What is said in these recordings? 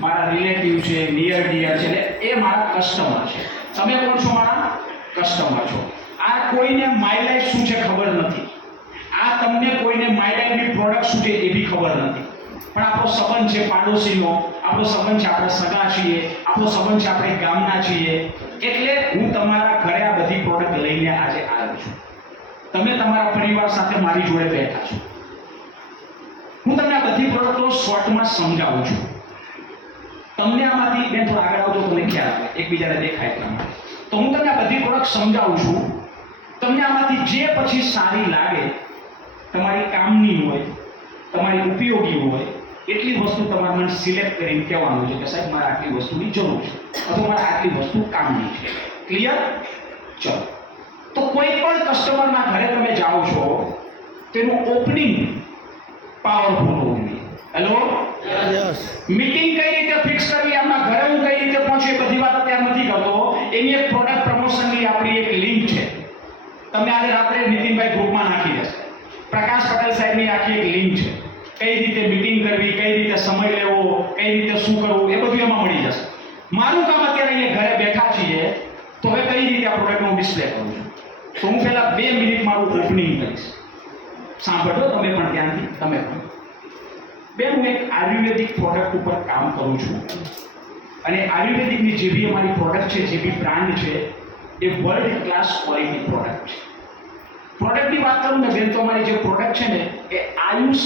મારા રિલેટિવ છે, near dear છે, એટલે એ મારા કસ્ટમર છે. તમે કોણ છો? મારા કસ્ટમર છો. આ કોઈને માય લાઈફ શું છે ખબર નથી. આ તમને કોઈને માય લાઈફની પ્રોડક્ટ શું છે એ બી ખબર નથી. પણ આપણો સંબંધ છે પાડોશીનો, આપણો સંબંધ છે આપણે સગા છીએ, આપણો સંબંધ છે આપણે ગામના છીએ. એટલે હું તમારા ઘરે આ બધી પ્રોડક્ટ લઈને આજે આવ્યો છું. તમે તમારા પરિવાર સાથે મારી જોડે બેઠા છો. હું તમને આ બધી પ્રોડક્ટો શોર્ટમાં સમજાવું છું. તમને આમાંથી બેન થોડા આગળ આવજો, તમને ખ્યાલ આવે, એકબીજાને દેખાય એટલા માટે. તો હું તમને આ બધી પ્રોડક્ટ સમજાવું છું. તમને આમાંથી જે પછી સારી લાગે, તમારી કામની હોય, તમારી ઉપયોગી હોય, એટલી વસ્તુ તમારે મને સિલેક્ટ કરીને કહેવાનું છે કે સાહેબ મારે આટલી વસ્તુની જરૂર છે અથવા મારે આટલી વસ્તુ કામની છે. ક્લિયર? ચલો. તો કોઈ પણ કસ્ટમરના ઘરે તમે જાઓ છો, તેનું ઓપનિંગ પાવરફુલ હોવું જોઈએ. હેલો, મીટિંગ કઈ રીતે ફિક્સ કરવી, એમના ઘરે હું કઈ રીતે પહોંચું, એ બધી વાત અત્યારે નથી કરતો. એની એક પ્રોડક્ટ પ્રમોશનની આપણી એક લિંક છે. તમે આજે રાત્રે નીતિનભાઈ ગ્રુપમાં નાખી દેશે. પ્રકાશ પટેલ સાહેબની આખી એક લિંક છે. કઈ રીતે મીટિંગ કરવી, કઈ રીતે સમય લેવો, કઈ રીતે શું કરવું, એ બધું એમાં મળી જશે. મારું કામ અત્યારે અહીંયા ઘરે બેઠા છીએ, તો હવે કઈ રીતે આ પ્રોડક્ટનું ડિસ્પ્લે કરું છું. તો હું પહેલા 2 મિનિટ મારું ઓપનિંગ કરીશ. સાંભળો તમે પણ ધ્યાનથી, તમે પણ. બેન, હું એક આયુર્વેદિક પ્રોડક્ટ ઉપર કામ કરું છું. અને આયુર્વેદિકની જે બી અમારી પ્રોડક્ટ છે, જે બી બ્રાન્ડ છે, એ વર્લ્ડ ક્લાસ ક્વોલિટી પ્રોડક્ટ છે. પ્રોડક્ટની વાત કરું ને બેન, તો અમારી જે પ્રોડક્ટ છે ને એ આયુષ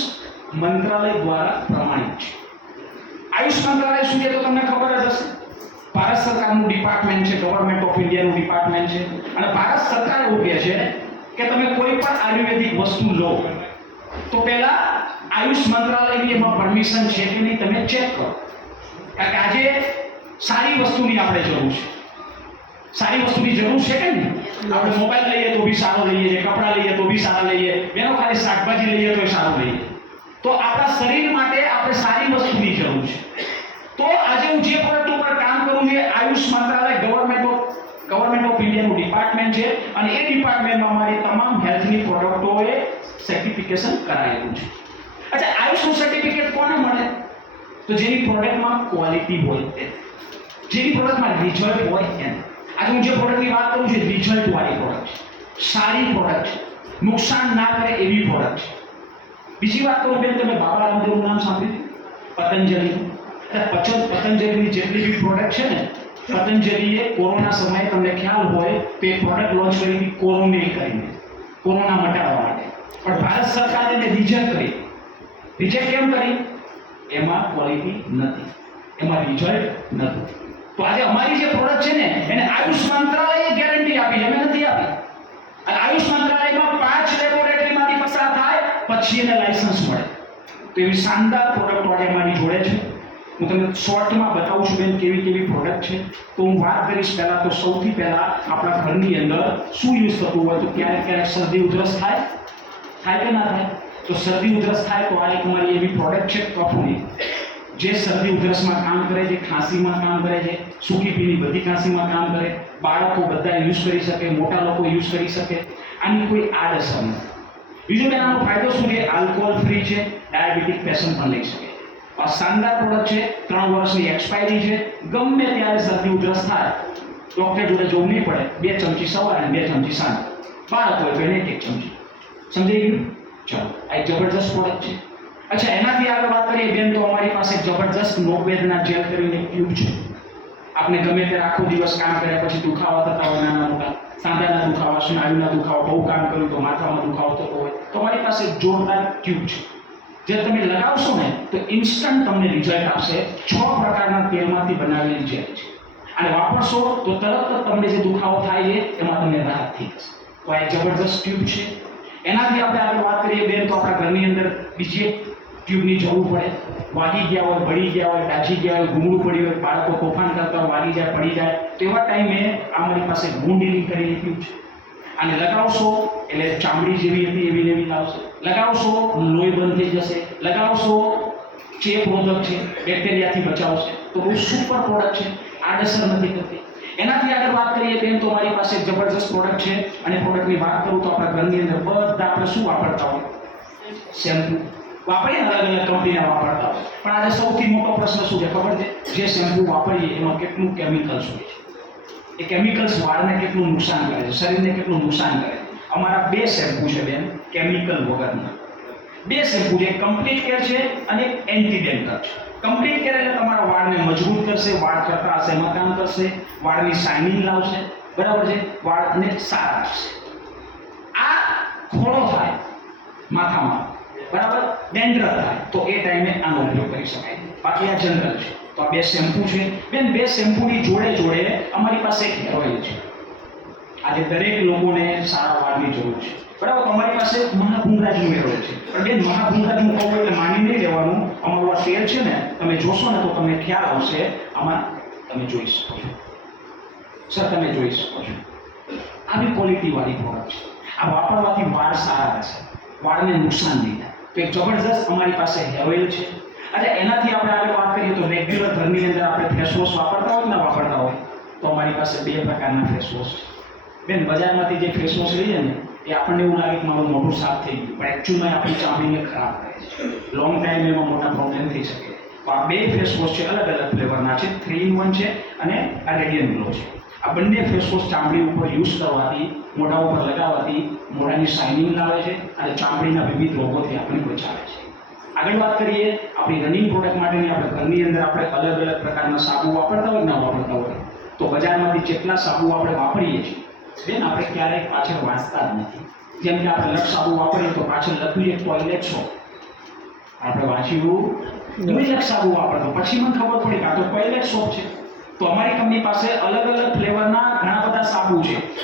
મંત્રાલય દ્વારા પ્રમાણિત છે. આયુષ મંત્રાલય શું છે તો તમને ખબર જ હશે. ભારત સરકારનું ડિપાર્ટમેન્ટ છે, ગવર્નમેન્ટ ઓફ ઇન્ડિયાનું ડિપાર્ટમેન્ટ છે. અને ભારત સરકાર એવું કહે છે કે તમે કોઈ પણ આયુર્વેદિક વસ્તુ લો તો પહેલા આયુષ મંત્રાલયની એમાં પરમિશન છે કે નહીં તમે ચેક કરો. કારણ કે આજે સારી વસ્તુની આપણે જરૂર છે. સારી વસ્તુની જરૂર છે કે નહીં? આપણે મોબાઈલ લઈએ તો બી સારો લઈએ છે, કપડાં લઈએ તો બી સારા લઈએ, બેનો ખાલી શાકભાજી લઈએ તો સારું લઈએ. તો આપણા શરીર માટે આપણે સારી વસ્તુની જરૂર છે. તો આજે હું જે પ્રોડક્ટ ઉપર કામ કરું છું, આયુષ મંત્રાલય ગવર્નમેન્ટ ઓફ ઇન્ડિયાનું ડિપાર્ટમેન્ટ છે. અને એ ડિપાર્ટમેન્ટમાં અમારી તમામ હેલ્થની પ્રોડક્ટોએ સર્ટિફિકેશન કરાયેલું છે. અચ્છા, આયુષનું સર્ટિફિકેટ કોને મળે? તો જેની પ્રોડક્ટમાં ક્વોલિટી હોય તે, જેની પ્રોડક્ટમાં રિઝલ્ટ હોય એને. આજે હું જે પ્રોડક્ટની વાત કરું છું, રિઝલ્ટ વાળી પ્રોડક્ટ છે, સારી પ્રોડક્ટ છે, નુકસાન ના કરે એવી પ્રોડક્ટ છે. બીજી વાત કરું બેન, તમે બાબા રામદેવનું નામ સાંભળ્યું? પતંજલિ. પતંજલિની જેટલી બી પ્રોડક્ટ છે ને, પતંજલિએ કોરોના સમયે તમને ખ્યાલ હોય તે પ્રોડક્ટ લોન્ચ કરી હતી કોરોનિલ કરીને, કોરોના મટાડવા માટે. પણ ભારત સરકારે એને રિજેક્ટ કરી. રિજેક્ટ કેમ કરી? એમાં ક્વોલિટી નથી, એમાં રિઝલ્ટ નથી. તો આજે અમારી જે પ્રોડક્ટ છે ને એને આયુષ મંત્રાલયે ગેરંટી આપી, અમે નથી આપી. અને આયુષ મંત્રાલયમાં 5 લેબોરેટરીમાંથી પસાર થાય પછી એને લાયસન્સ મળે. તો એવી શાનદાર પ્રોડક્ટ આજે અમારી જોડે છે. હું તમને શોર્ટમાં બતાવું છું બેન કેવી કેવી પ્રોડક્ટ છે. તો હું વાત કરીશ પહેલા તો સૌથી પહેલા આપણા ઘરની અંદર શું યુઝ થતું હોય તો ક્યારેક શરદી ઉધરસ થાય કે ના થાય? તો શરદી ઉધરસ થાય તો આ એક મારી એવી પ્રોડક્ટ છે કફની, જે શરદી ઉધરસમાં કામ કરે છે, ખાંસીમાં કામ કરે છે, સૂકી પીની બધી ખાંસીમાં કામ કરે. બાળકો બધા યુઝ કરી શકે, મોટા લોકો યુઝ કરી શકે. આની કોઈ આડઅસર નથી. બીજું બેન આનો ફાયદો શું છે? આલ્કોહોલ ફ્રી છે, ડાયાબિટીક પેશન્ટ પણ લઈ શકે. આ શાનદાર પ્રોડક્ટ છે. 3 વર્ષની એક્સપાયરી છે. ગમે ત્યારે શરદી ઉધરસ થાય ડોક્ટર જોડે જવું નહીં પડે. 2 ચમચી સવારે અને 2 ચમચી સાંજે. બાળક હોય તો એને 1 ચમચી. સમજાઈ ગયું? ચલો, આ એક જબરદસ્ત પ્રોડક્ટ છે. અચ્છા, એનાથી આગળ વાત કરીએ બેન તો અમારી પાસે જબરદસ્ત નોવેદના જેલ કરીને ટ્યુબ છે. આપણે ગમે ત્યારે આખો દિવસ કામ કર્યા પછી દુખાવા થતા હોય, નાના મોટા સાંધાના દુખાવા, સ્નાયુના દુખાવા, બહુ કામ કર્યું તો માથામાં દુખાવો થતો હોય તો અમારી પાસે જોરદાર ટ્યુબ છે. જે તમે લગાવશો ને તો ઇન્સ્ટન્ટ તમને રિઝલ્ટ આપશે. 6 પ્રકારના તેલમાંથી બનાવેલી જેલ છે. અને વાપરશો તો તરત જ તમને જે દુખાવો થાય છે એમાં તમને રાહત થઈ જશે. તો આ એક જબરદસ્ત ટ્યુબ છે. એનાથી આપણે આગળ વાત કરીએ બેન તો આપણા ઘરની અંદર બીજી એક ટ્યુબની જરૂર પડે. વાગી ગયા હોય, બળી ગયા હોય, દાઝી ગયા હોય, ગુંગળું પડ્યું હોય, બાળકો તોફાન કરતા હોય, વાગી જાય, પડી જાય, તેવા ટાઈમે અમારી પાસે વુન્ડ હીલિંગ કરીને ટ્યુબ છે. આને લગાવશો એટલે ચામડી જેવી હતી એવી એવી લાવશે. લગાવશો લોહી બંધ થઈ જશે. લગાવશો ચેપ રોધક છે, બેક્ટેરિયાથી બચાવશે. તો બહુ સુપર પ્રોડક્ટ છે, આડઅસર નથી કરતી. એનાથી આગળ વાત કરીએ તેમ તો મારી પાસે જબરદસ્ત પ્રોડક્ટ છે. અને પ્રોડક્ટની વાત કરું તો આપણા ઘરની અંદર બધા આપણે શું વાપરતા હોય? શેમ્પુ. વાપરીએ ને અલગ અલગ કંપનીના વાપરતા હોય, પણ આજે સૌથી મોટો પ્રશ્ન શું છે ખબર છે? જે શેમ્પુ વાપરીએ એમાં કેટલું કેમિકલ્સ હોય છે, એ કેમિકલ્સ વાળને કેટલું નુકસાન કરે છે, શરીરને કેટલું નુકસાન કરે છે. અમારા 2 શેમ્પુ છે બેન, કેમિકલ વગરના 2 શેમ્પુ છે, કમ્પ્લીટ કેર છે અને એન્ટીડેન્ટલ છે. કમ્પ્લીટ કેર એટલે તમારા વાળને મજબૂત કરશે, વાળ ખરતા હશે એમાં કામ કરશે, વાળની શાઇનિંગ લાવશે, બરાબર છે, વાળને સારા રાખશે. આ ખોડો થાય માથામાં, બરાબર, ડેન્ડ્રફ થાય તો એ ટાઈમે આનો ઉપયોગ કરી શકાય. બાકી આ જનરલ છે. તો આ 2 શેમ્પુ છે બેન. 2 શેમ્પુની જોડે જોડે અમારી પાસે એક હેર ઓઇલ છે. આજે દરેક લોકોને સારા વાળની જરૂર છે, બરાબર. તો અમારી પાસે મહાભૂંગરાજનું હેર ઓઇલ છે. પણ બેન મહાભૂંગરાજનું કહું એટલે માની નહીં લેવાનું. અમારું આ તેલ છે ને, તમે જોશો ને તો તમને ખ્યાલ આવશે. આમાં તમે જોઈ શકો છો સર, તમે જોઈ શકો છો આવી ક્વોલિટી વાળી પ્રોડક્ટ છે. આ વાપરવાથી વાળ સારા રહેશે, વાળને નુકસાન નહીં થાય. તો એક જબરદસ્ત અમારી પાસે હેર ઓઇલ છે. અને એનાથી આપણે આગળ વાત કરીએ તો રેગ્યુલર ઘરની અંદર આપણે ફેસ વોશ વાપરતા હોય ના વાપરતા હોય તો અમારી પાસે 2 પ્રકારના ફેસ વોશ છે બેન. બજારમાંથી જે ફેસ વોશ લઈએ ને એ આપણને એવું લાગે કે મારું મોઢું સાફ થઈ ગયું, પણ એકચ્યુઅલમાં આપણી ચામડીને ખરાબ કરે છે. લોંગ ટાઈમ એમાં મોટા પ્રોબ્લેમ થઈ શકે. તો આ 2 ફેસ વોશ છે, અલગ અલગ ફ્લેવરના છે. 3 in 1 છે અને આ રેડિયન્ટ ગ્લો છે. આ બંને ફેસ વોશ ચામડી ઉપર યુઝ કરવાથી, મોઢા ઉપર લગાવવાથી મોઢાની શાઇનિંગ લાવે છે અને ચામડીના વિવિધ રોગોથી આપણને બચાવે છે. આગળ વાત કરીએ આપણી રનિંગ પ્રોડક્ટ માટેની. આપણે ઘરની અંદર આપણે અલગ અલગ પ્રકારના સાબુ વાપરતા હોય ના વાપરતા હોય તો બજારમાંથી જેટલા સાબુ આપણે વાપરીએ છીએ બેન, આપણે ક્યારેય પાછળ વાંચતા જ નથી. જેમ કે આપણે લક્ષ સાબુ વાપરીએ તો પાછળ લખ્યું છે ટોયલેટ સોપ, આપણે વાંચ્યું લક્ષ સાબુ વાપરતો, પછી મને ખબર પડી કે આ તો ટોયલેટ સોપ છે. તો અમારી કંપની પાસે અલગ અલગ ફ્લેવરના ઘણા બધા સાબુ છે.